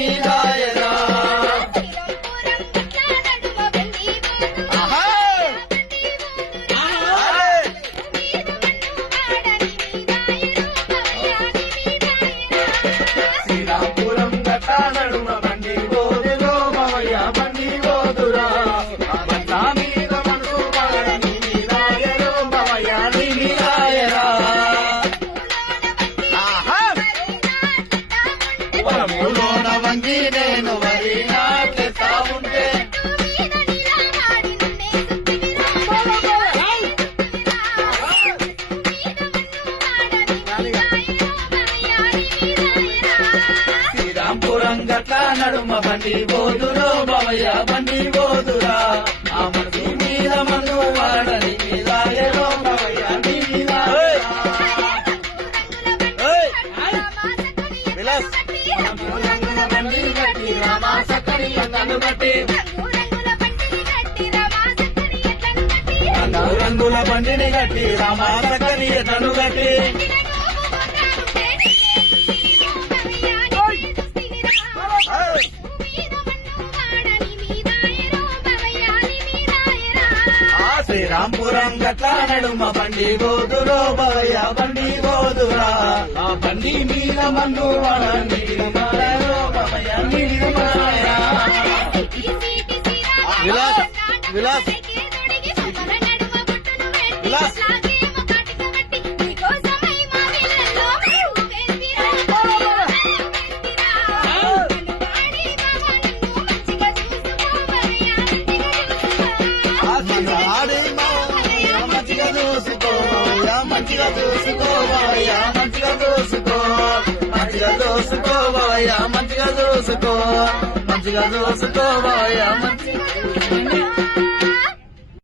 మీదాయరా శ్రీరాంపురం గట్ట నడుమ బండి పోదురో భవయ్య బండి పోదురా బండ మీద మనసు వాడని మీదాయరో భవయ్య మీదాయరా పొలములోన వంగి నేను వరి నాటేస్తా ఉంటే శ్రీరాంపురం గట్ల నడుమ బండి పోదురో భవయ్య బండి పోదురా ఆ మనసు మీద మన్ను వాడని మీదాయరో భవయ్య విలాస్ బండి గట్టి రామా సక్కని ఎట్లను గట్టి రంగుల బండిని గట్టి రామా సక్కని ఎట్లను గట్టి శ్రీరాంపురం గట్ల నడుమ బండి పోదురో భవయ్య బండి పోదురా ఆ బండి మీద మన్ను వాడని మీదాయరో భవయ్య మీదాయరా విలాస్ విలాస్ విలాస్ మంచిగా చూసుకో మంచిగా చూసుకోవయ్యా మంచిగా చూసుకో మంచిగా చూసుకోవయ్యా మంచిగా చూసుకో మంచిగా చూసుకోవయ్యా మంచిగా